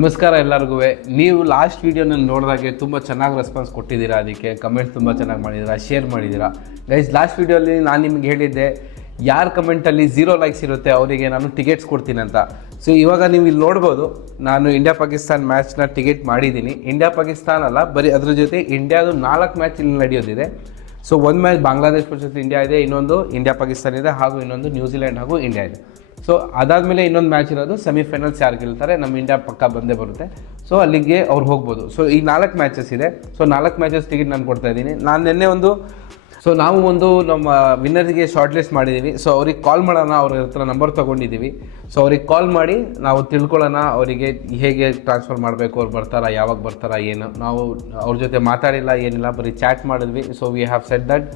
ನಮಸ್ಕಾರ ಎಲ್ಲರಿಗೂ. ನೀವು ಲಾಸ್ಟ್ ವೀಡಿಯೋನ ನೋಡಿದಾಗೆ ತುಂಬ ಚೆನ್ನಾಗಿ ರೆಸ್ಪಾನ್ಸ್ ಕೊಟ್ಟಿದ್ದೀರಾ, ಅದಕ್ಕೆ ಕಮೆಂಟ್ಸ್ ತುಂಬ ಚೆನ್ನಾಗಿ ಮಾಡಿದ್ದೀರಾ, ಶೇರ್ ಮಾಡಿದ್ದೀರಾ. ಗೈಸ್, ಲಾಸ್ಟ್ ವೀಡಿಯೋಲಿ ನಾನು ನಿಮ್ಗೆ ಹೇಳಿದ್ದೆ ಯಾರ ಕಮೆಂಟಲ್ಲಿ 0 ಲೈಕ್ಸ್ ಇರುತ್ತೆ ಅವರಿಗೆ ನಾನು ಟಿಕೆಟ್ಸ್ ಕೊಡ್ತೀನಿ ಅಂತ. ಸೊ ಇವಾಗ ನೀವು ಇಲ್ಲಿ ನೋಡ್ಬೋದು, ನಾನು ಇಂಡಿಯಾ ಪಾಕಿಸ್ತಾನ್ ಮ್ಯಾಚ್ನ ಟಿಕೆಟ್ ಮಾಡಿದ್ದೀನಿ. ಇಂಡಿಯಾ ಪಾಕಿಸ್ತಾನ್ ಅಲ್ಲ, ಬರೀ ಅದ್ರ ಜೊತೆ ಇಂಡಿಯಾದು 4 ಮ್ಯಾಚ್ ಇಲ್ಲಿ ನಡೆಯೋದಿದೆ. ಸೊ ಒಂದು ಮ್ಯಾಚ್ ಬಾಂಗ್ಲಾದೇಶ್ ವರ್ಸಸ್ ಇಂಡಿಯಾ ಇದೆ, ಇನ್ನೊಂದು ಇಂಡಿಯಾ ಪಾಕಿಸ್ತಾನ್ ಇದೆ, ಹಾಗೂ ಇನ್ನೊಂದು ನ್ಯೂಜಿಲೆಂಡ್ ಹಾಗೂ ಇಂಡಿಯಾ ಇದೆ. ಸೊ ಅದಾದಮೇಲೆ ಇನ್ನೊಂದು ಮ್ಯಾಚ್ ಇರೋದು ಸೆಮಿಫೈನಲ್ಸ್. ಯಾರು ಗೆಲ್ತಾರೆ ನಮ್ಮ ಇಂಡಿಯಾ ಪಕ್ಕ ಬಂದೇ ಬರುತ್ತೆ. ಸೊ ಅಲ್ಲಿಗೆ ಅವ್ರು ಹೋಗ್ಬೋದು. ಸೊ ಈ 4 ಮ್ಯಾಚಸ್ ಇದೆ. ಸೊ 4 ಮ್ಯಾಚಸ್ ಟಿಕೆಟ್ ನಾನು ಕೊಡ್ತಾ ಇದ್ದೀನಿ. ನಾನು ನಿನ್ನೆ ನಾವು ನಮ್ಮ ವಿನ್ನರ್ಗೆ ಶಾರ್ಟ್ ಲಿಸ್ಟ್ ಮಾಡಿದ್ದೀವಿ. ಸೊ ಅವ್ರಿಗೆ ಕಾಲ್ ಮಾಡೋಣ, ಅವ್ರ ಹತ್ರ ನಂಬರ್ ತೊಗೊಂಡಿದ್ದೀವಿ. ಸೊ ಅವ್ರಿಗೆ ಕಾಲ್ ಮಾಡಿ ನಾವು ತಿಳ್ಕೊಳ್ಳೋಣ ಅವರಿಗೆ ಹೇಗೆ ಟ್ರಾನ್ಸ್ಫರ್ ಮಾಡಬೇಕು, ಅವ್ರು ಬರ್ತಾರಾ, ಯಾವಾಗ ಬರ್ತಾರಾ, ಏನು. ನಾವು ಅವ್ರ ಜೊತೆ ಮಾತಾಡಿಲ್ಲ, ಏನಿಲ್ಲ, ಬರೀ ಚಾಟ್ ಮಾಡಿದ್ವಿ. So we have said that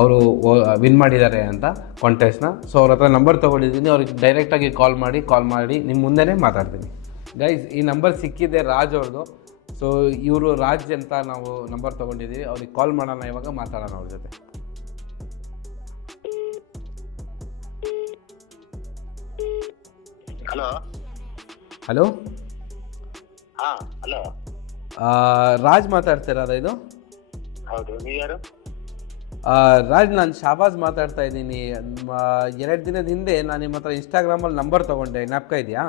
ಅವರು ವಿನ್ ಮಾಡಿದ್ದಾರೆ ಅಂತ ಕಾಂಟೆಸ್ಟ್ನ. ಸೊ ಅವ್ರ ಹತ್ರ ನಂಬರ್ ತೊಗೊಂಡಿದ್ದೀನಿ. ಅವ್ರಿಗೆ ಡೈರೆಕ್ಟಾಗಿ ಕಾಲ್ ಮಾಡಿ ನಿಮ್ಮ ಮುಂದೆನೇ ಮಾತಾಡ್ತೀನಿ. ಗೈಸ್, ಈ ನಂಬರ್ ಸಿಕ್ಕಿದೆ ರಾಜ್ ಅವ್ರದ್ದು. ಸೊ ಇವರು ರಾಜ್ ಅಂತ ನಾವು ನಂಬರ್ ತೊಗೊಂಡಿದ್ದೀವಿ. ಅವ್ರಿಗೆ ಕಾಲ್ ಮಾಡೋಣ, ಇವಾಗ ಮಾತಾಡೋಣ ಅವ್ರ ಜೊತೆ. ಹಲೋ ಹಲೋ, ಹಲೋ, ರಾಜ್ ಮಾತಾಡ್ತಿರೋದ ಇದು? ಹೌದು, ನೀವು ಯಾರು? ರಾಜ್, ನಾನು ಶಾಬಾಜ್ ಮಾತಾಡ್ತಾ ಇದ್ದೀನಿ. 2 ದಿನದ ಹಿಂದೆ ನಾನು ನಿಮ್ಮ ಹತ್ರ ಇನ್ಸ್ಟಾಗ್ರಾಮಲ್ಲಿ ನಂಬರ್ ತೊಗೊಂಡೆ, ಜ್ಞಾಪಕ ಇದೆಯಾ?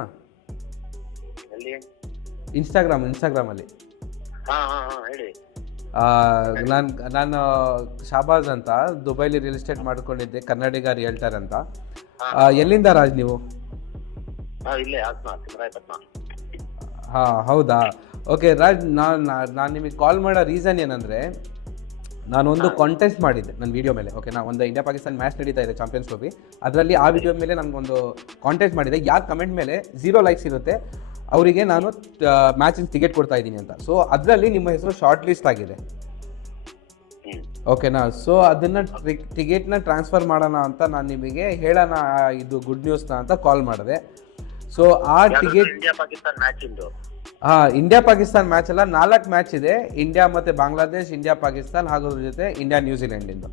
ಎಲ್ಲಿ? ಇನ್ಸ್ಟಾಗ್ರಾಮಲ್ಲಿ. ಹೇಳಿ. ನಾನು ಶಾಬಾಜ್ ಅಂತ ದುಬೈಲಿ ರಿಯಲ್ ಎಸ್ಟೇಟ್ ಮಾಡ್ಕೊಂಡಿದ್ದೆ, ಕನ್ನಡಿಗ ರಿಯಲ್ಟರ್ ಅಂತ. ಎಲ್ಲಿಂದ ರಾಜ್ ನೀವು? ಇಲ್ಲೇ ರಾಯಪಟ್ನ. ಹೌದಾ, ಓಕೆ ರಾಜ್. ನಾನು ನಿಮಗೆ ಕಾಲ್ ಮಾಡೋ ರೀಸನ್ ಏನಂದರೆ, ನಾನೊಂದು ಕಾಂಟೆಸ್ಟ್ ಮಾಡಿದ್ದೆ ನನ್ನ ವೀಡಿಯೋ ಮೇಲೆ. ಓಕೆ, ನಾನು ಒಂದು ಇಂಡಿಯಾ ಪಾಕಿಸ್ತಾನ್ ಮ್ಯಾಚ್ ನಡೀತಾ ಇದೆ, ಚಾಂಪಿಯನ್ಸ್ ಟ್ರೋಫಿ. ಅದರಲ್ಲಿ ಆ ವಿಡಿಯೋ ಮೇಲೆ ನನಗೊಂದು ಕಾಂಟೆಸ್ಟ್ ಮಾಡಿದೆ. ಯಾರು ಕಮೆಂಟ್ ಮೇಲೆ 0 ಲೈಕ್ಸ್ ಇರುತ್ತೆ ಅವರಿಗೆ ನಾನು ಮ್ಯಾಚಿನ ಟಿಕೆಟ್ ಕೊಡ್ತಾ ಇದ್ದೀನಿ ಅಂತ. ಸೊ ಅದರಲ್ಲಿ ನಿಮ್ಮ ಹೆಸರು ಶಾರ್ಟ್ ಲಿಸ್ಟ್ ಆಗಿದೆ, ಓಕೆನಾ? ಸೊ ಅದನ್ನು ಟಿಕೆಟ್ನ ಟ್ರಾನ್ಸ್ಫರ್ ಮಾಡೋಣ ಅಂತ ನಾನು ನಿಮಗೆ ಹೇಳೋಣ, ಇದು ಗುಡ್ ನ್ಯೂಸ್ನ ಅಂತ ಕಾಲ್ ಮಾಡಿದೆ. ಸೊ ಆ ಟಿಕೆಟ್ ಇಂಡಿಯಾ ಪಾಕಿಸ್ತಾನ್ ಮ್ಯಾಚ್ ಅಲ್ಲ, 4 ಮ್ಯಾಚ್ ಇದೆ. ಇಂಡಿಯಾ ಮತ್ತು ಬಾಂಗ್ಲಾದೇಶ್, ಇಂಡಿಯಾ ಪಾಕಿಸ್ತಾನ್, ಹಾಗೂ ಅದ್ರ ಜೊತೆ ಇಂಡಿಯಾ ನ್ಯೂಜಿಲೆಂಡಿಂದು.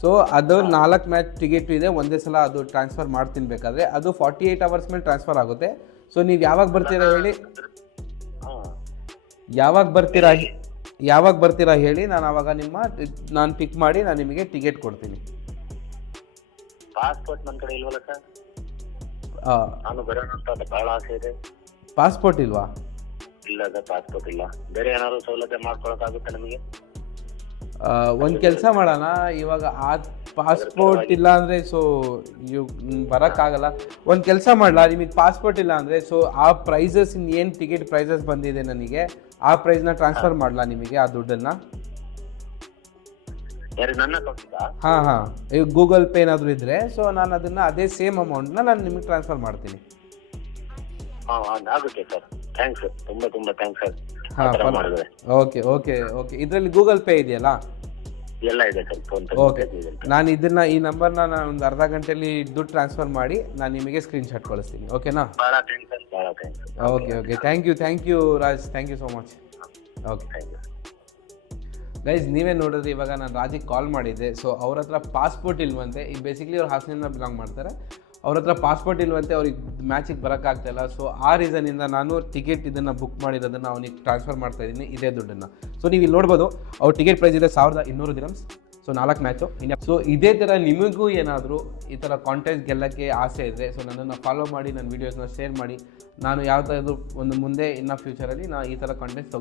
ಸೊ ಅದು 4 ಮ್ಯಾಚ್ ಟಿಕೆಟ್ ಇದೆ. ಒಂದೇ ಸಲ ಅದು ಟ್ರಾನ್ಸ್ಫರ್ ಮಾಡ್ತೀನಿ. ಬೇಕಾದರೆ ಅದು 48 ಅವರ್ಸ್ ಮೇಲೆ ಟ್ರಾನ್ಸ್ಫರ್ ಆಗುತ್ತೆ. ಸೊ ನೀವು ಯಾವಾಗ ಬರ್ತೀರಾ ಹೇಳಿ, ಯಾವಾಗ ಬರ್ತೀರಾ ಹೇಳಿ, ನಾನು ಆವಾಗ ನಾನು ಪಿಕ್ ಮಾಡಿ ನಾನು ನಿಮಗೆ ಟಿಕೆಟ್ ಕೊಡ್ತೀನಿ. ಪಾಸ್ಪೋರ್ಟ್ ನನ್ನ ಕಡೆ ಇಲ್ವಲ್ಲ ಸರ್? ನಾನು ಬರೋಣ ಅಂತ ಬಹಳ ಆಸೆ ಇದೆ. ಪಾಸ್ಪೋರ್ಟ್ ಇಲ್ವಾ? ಇಲ್ಲ ಸರ್, ಪಾಸ್ಪೋರ್ಟ್ ಇಲ್ಲ. ಬೇರೆ ಏನಾದ್ರು ಸೌಲಭ್ಯ ಮಾಡ್ಕೊಳಕ್ಕಾಗುತ್ತೆ ನಮಗೆ? ಒಂದು ಕೆಲಸ ಮಾಡೋಣ, ಇವಾಗ ಆ ಪಾಸ್ಪೋರ್ಟ್ ಇಲ್ಲ ಅಂದರೆ ಸೊ ಬರೋಕ್ಕಾಗಲ್ಲ. ಒಂದು ಕೆಲಸ ಮಾಡಲ, ನಿಮಗೆ ಪಾಸ್ಪೋರ್ಟ್ ಇಲ್ಲ ಅಂದರೆ ಸೊ ಆ ಪ್ರೈಸಸ್ ಏನು ಟಿಕೆಟ್ ಪ್ರೈಸಸ್ ಬಂದಿದೆ ನನಗೆ, ಆ ಪ್ರೈಸ್ನ ಟ್ರಾನ್ಸ್ಫರ್ ಮಾಡಲ ನಿಮಗೆ, ಆ ದುಡ್ಡನ್ನು. ಹಾಂ, ಈಗ ಗೂಗಲ್ ಪೇ ಏನಾದರೂ ಇದ್ದರೆ ಸೊ ನಾನು ಅದನ್ನು ಅದೇ ಸೇಮ್ ಅಮೌಂಟ್ನ ನಾನು ನಿಮಗೆ ಟ್ರಾನ್ಸ್ಫರ್ ಮಾಡ್ತೀನಿ. ಆಗುತ್ತೆ ಸರ್, ಥ್ಯಾಂಕ್ಸ್, ತುಂಬ ಥ್ಯಾಂಕ್ಸ್ ಸರ್. ಓಕೆ. ಇದರಲ್ಲಿ ಗೂಗಲ್ ಪೇ ಇದೆಯಲ್ಲ? ಎಲ್ಲ ಇದೆ ಸರ್, ಫೋನ್ ಪೇ. ಓಕೆ, ನಾನು ಈ ನಂಬರ್ನ ನಾನು ಒಂದು ಅರ್ಧ ಗಂಟೆಯಲ್ಲಿ ದುಡ್ಡು ಟ್ರಾನ್ಸ್ಫರ್ ಮಾಡಿ ನಾನು ನಿಮಗೆ ಸ್ಕ್ರೀನ್ಶಾಟ್ ಕಳಿಸ್ತೀನಿ, ಓಕೆನಾ? Okay. Thank you Raj, thank you so much. Okay guys, ನೀವೇ ನೋಡಿದ್ರೆ ಇವಾಗ ನಾನು ರಾಜಿಗೆ ಕಾಲ್ ಮಾಡಿದ್ದೆ. ಸೊ ಅವ್ರ ಹತ್ರ ಪಾಸ್ಪೋರ್ಟ್ ಇಲ್ವಂತೆ. ಈಗ ಬೇಸಿಕ್ಲಿ ಅವ್ರು ಹಾಸನಿಂದ ಬಿಲಾಂಗ್ ಮಾಡ್ತಾರೆ. ಅವ್ರ ಹತ್ರ ಪಾಸ್ಪೋರ್ಟ್ ಇಲ್ವಂತೆ, ಅವ್ರಿಗೆ ಮ್ಯಾಚಿಗೆ ಬರೋಕ್ಕಾಗ್ತಾಯಿಲ್ಲ. ಸೊ ಆ ರೀಸನಿಂದ ನಾನು ಟಿಕೆಟ್ ಇದನ್ನು ಬುಕ್ ಮಾಡಿರೋದನ್ನು ಅವನಿಗೆ ಟ್ರಾನ್ಸ್ಫರ್ ಮಾಡ್ತಾಯಿದ್ದೀನಿ, ಇದೇ ದುಡ್ಡನ್ನು. ಸೊ ನೀವು ಇಲ್ಲಿ ನೋಡ್ಬೋದು, ಅವ್ರ ಟಿಕೆಟ್ ಪ್ರೈಸ್ ಇದೆ 1200 dirhams. So 4 match India. So ಇದೇ ಥರ ನಿಮಗೂ ಏನಾದರೂ ಈ ಥರ ಕಾಂಟೆಸ್ಟ್ ಗೆಲ್ಲಕ್ಕೆ ಆಸೆ ಇದ್ದರೆ ಸೊ ನನ್ನನ್ನು ಫಾಲೋ ಮಾಡಿ, ನನ್ನ ವೀಡಿಯೋಸ್ನ ಶೇರ್ ಮಾಡಿ. ನಾನು ಯಾವುದಾದ್ರೂ ಒಂದು ಮುಂದೆ ಇನ್ನು ಫ್ಯೂಚರಲ್ಲಿ ನಾನು ಈ ಥರ ಕಾಂಟೆಸ್ಟ್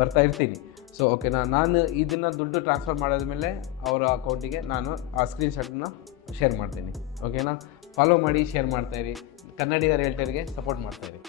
ಬರ್ತಾ ಇರ್ತೀನಿ. ಸೊ ಓಕೆನಾ, ನಾನು ಇದನ್ನು ದುಡ್ಡು ಟ್ರಾನ್ಸ್ಫರ್ ಮಾಡಿದ್ಮೇಲೆ ಅವರ ಅಕೌಂಟಿಗೆ ನಾನು ಆ ಸ್ಕ್ರೀನ್ಶಾಟನ್ನು ಶೇರ್ ಮಾಡ್ತೀನಿ, ಓಕೆನಾ? ಫಾಲೋ ಮಾಡಿ, ಶೇರ್ ಮಾಡ್ತಾಯಿರಿ. ಕನ್ನಡಿಗ ರಿಯಲ್ಟರ್ಗೆ ಸಪೋರ್ಟ್ ಮಾಡ್ತಾಯಿರಿ.